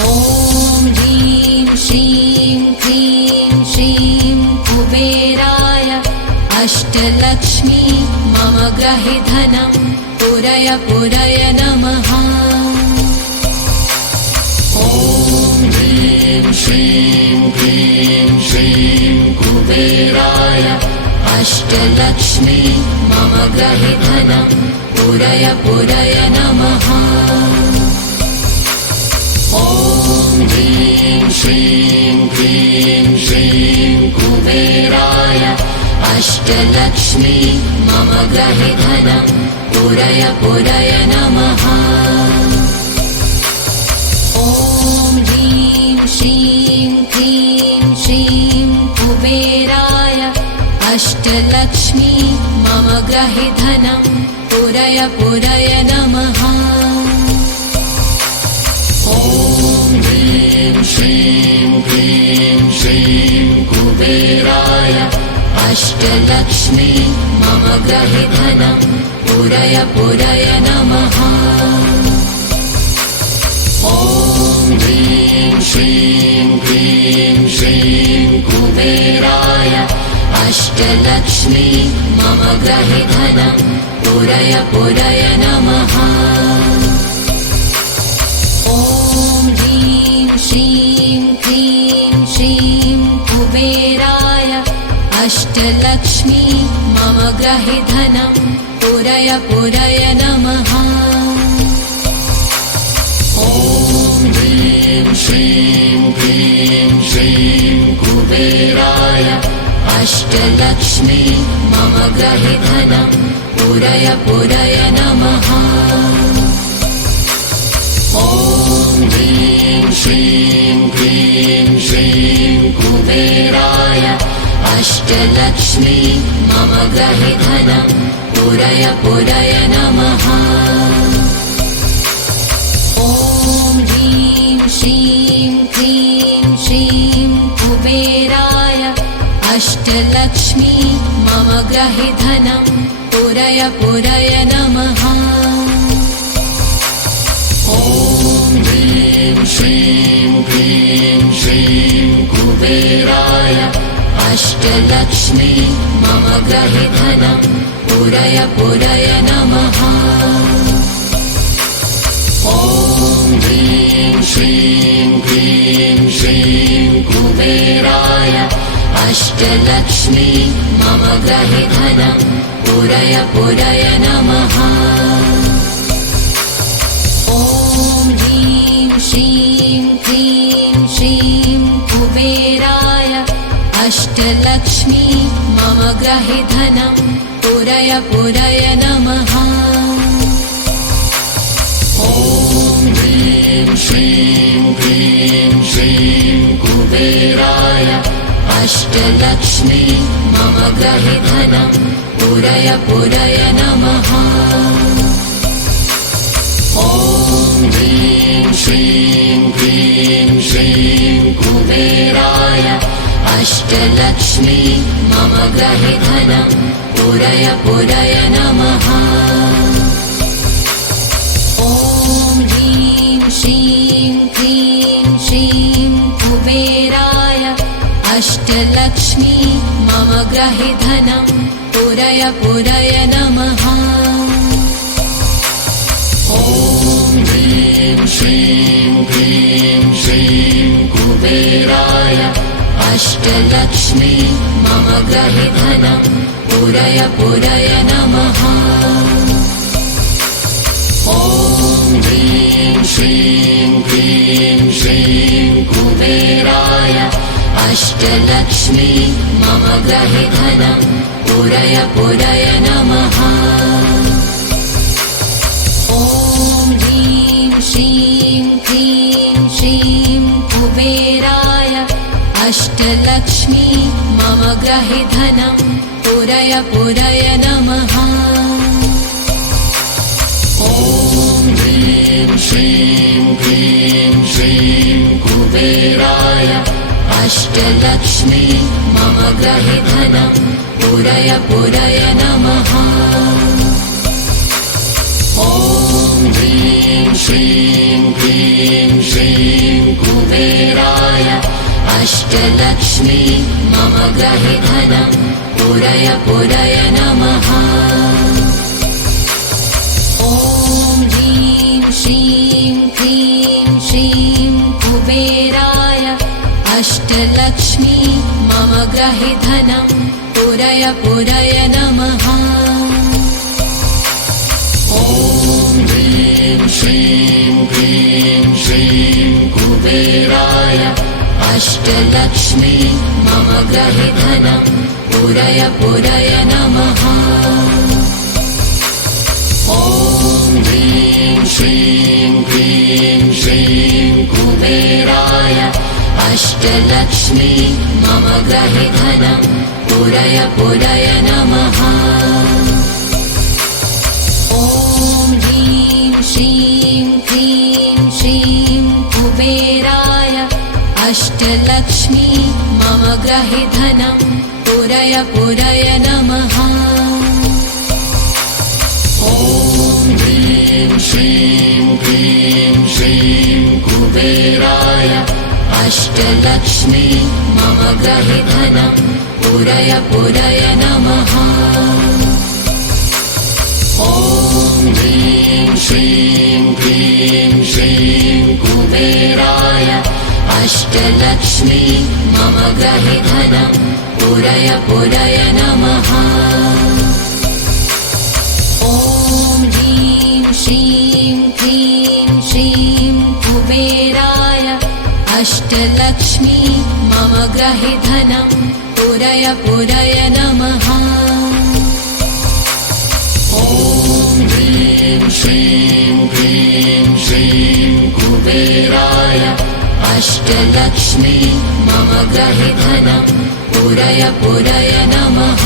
ॐ ह्रीं श्रीं क्रीं श्रीं कुबेराय अष्टलक्ष्मी मम गृहे धनं पूरय पूरय नमः। ॐ ह्रीं श्रीं क्रीं श्रीं कुबेराय अष्टलक्ष्मी मम गृहे धनं पूरय पूरय नमः। ॐ ह्रीं श्रीं क्रीं श्रीं कुबेराय अष्टलक्ष्मी मम गृहे धनं पूरय पूरय नमः। ॐ ह्रीं श्रीं क्रीं श्रीं कुबेराय अष्टलक्ष्मी मम गृहे धनं पूरय पूरय नमः। ॐ ह्रीं श्रीं क्रीं श्रीं कुबेराय अष्टलक्ष्मी मम गृहे धनं पूरय पूरय नमः। ॐ ह्रीं श्रीं क्रीं श्रीं कुबेराय अष्टलक्ष्मी मम गृहे धनं पूरय पूरय नमः। ॐ ह्रीं श्रीं क्रीं श्रीं कुबेराय अष्टलक्ष्मी मम गृहे धनं पूरय पूरय नमः। ॐ ह्रीं श्रीं क्रीं श्रीं कुबेराय अष्टलक्ष्मी मम गृहे धनं पूरय पूरय नमः। ॐ ह्रीं श्रीं क्रीं श्रीं कुबेराय अष्टलक्ष्मी मम गृहे धनं पूरय पूरय नमः। ॐ ह्रीं श्रीं क्रीं श्रीं कुबेराय अष्टलक्ष्मी मम गृहे धनं पूरय पूरय नमः। ॐ ह्रीं श्रीं क्रीं श्रीं कुबेराय अष्टलक्ष्मी मम गृहे धनं पूरय पूरय नमः। ॐ ह्रीं श्रीं क्रीं श्रीं कुबेराय अष्टलक्ष्मी मम गृहे धनं पूरय पूरय नमः। ॐ ह्रीं श्रीं क्रीं श्रीं कुबेराय अष्टलक्ष्मी मम गृहे धनं पूरय पूरय नमः। ॐ ह्रीं श्रीं क्रीं श्रीं कुबेराय अष्टलक्ष्मी मम गृहे धनं पूरय पूरय नमः। ॐ ह्रीं श्रीं क्रीं श्रीं कुबेराय अष्टलक्ष्मी मम गृहे धनं पूरय पूरय नमः। ॐ ह्रीं श्रीं क्रीं श्रीं कुबेराय अष्टलक्ष्मी मम गृहे धनं पूरय पूरय नमः। ॐ ह्रीं श्रीं क्रीं श्रीं कुबेराय अष्टलक्ष्मी मम गृहे धनं पूरय पूरय नमः। ॐ ह्रीं श्रीं क्रीं श्रीं कुबेराय अष्टलक्ष्मी मम गृहे धनं पूरय पूरय नमः। ॐ ह्रीं श्रीं क्रीं श्रीं कुबेराय अष्टलक्ष्मी मम गृहे धनं पूरय पूरय नमः। ॐ ह्रीं श्रीं क्रीं श्रीं कुबेराय अष्टलक्ष्मी मम गृहे धनं पूरय पूरय नमः। ॐ ह्रीं श्रीं क्रीं श्रीं अष्टलक्ष्मी मम गृहे धनं पूरय पूरय नमः। ॐ ह्रीं श्रीं क्लीं श्रीं कुबेराय अष्टलक्ष्मी मम गृहे धनं पूरय पूरय नमः। ॐ ह्रीं श्रीं क्लीं श्रीं कुबेराय अष्टलक्ष्मी मम गृहे धनं पूरय पूरय नमः। ॐ ह्रीं श्रीं क्लीं श्रीं कुबेराय अष्टलक्ष्मी मम गृहे धनं पूरय पूरय नमः। ॐ ह्रीं श्रीं क्लीं श्रीं कुबेराय अष्टलक्ष्मी मम गृहे धनं पूरय पूरय नमः। ॐ ह्रीं श्रीं क्लीं श्रीं कुबेराय अष्टलक्ष्मी मम गृहे धनं पूरय पूरय नमः। ॐ ह्रीं श्रीं क्लीं श्रीं कुबेराय अष्टलक्ष्मी मम गृहे धनं पूरय पूरय नमः। ॐ ह्रीं श्रीं क्लीं श्रीं कुबेराय अष्टलक्ष्मी मम गृहे धनं पूरय पूरय नमः। ॐ ह्रीं श्रीं क्लीं श्रीं कुबेराय अष्टलक्ष्मी मम गृहे धनं पूरय पूरय नमः।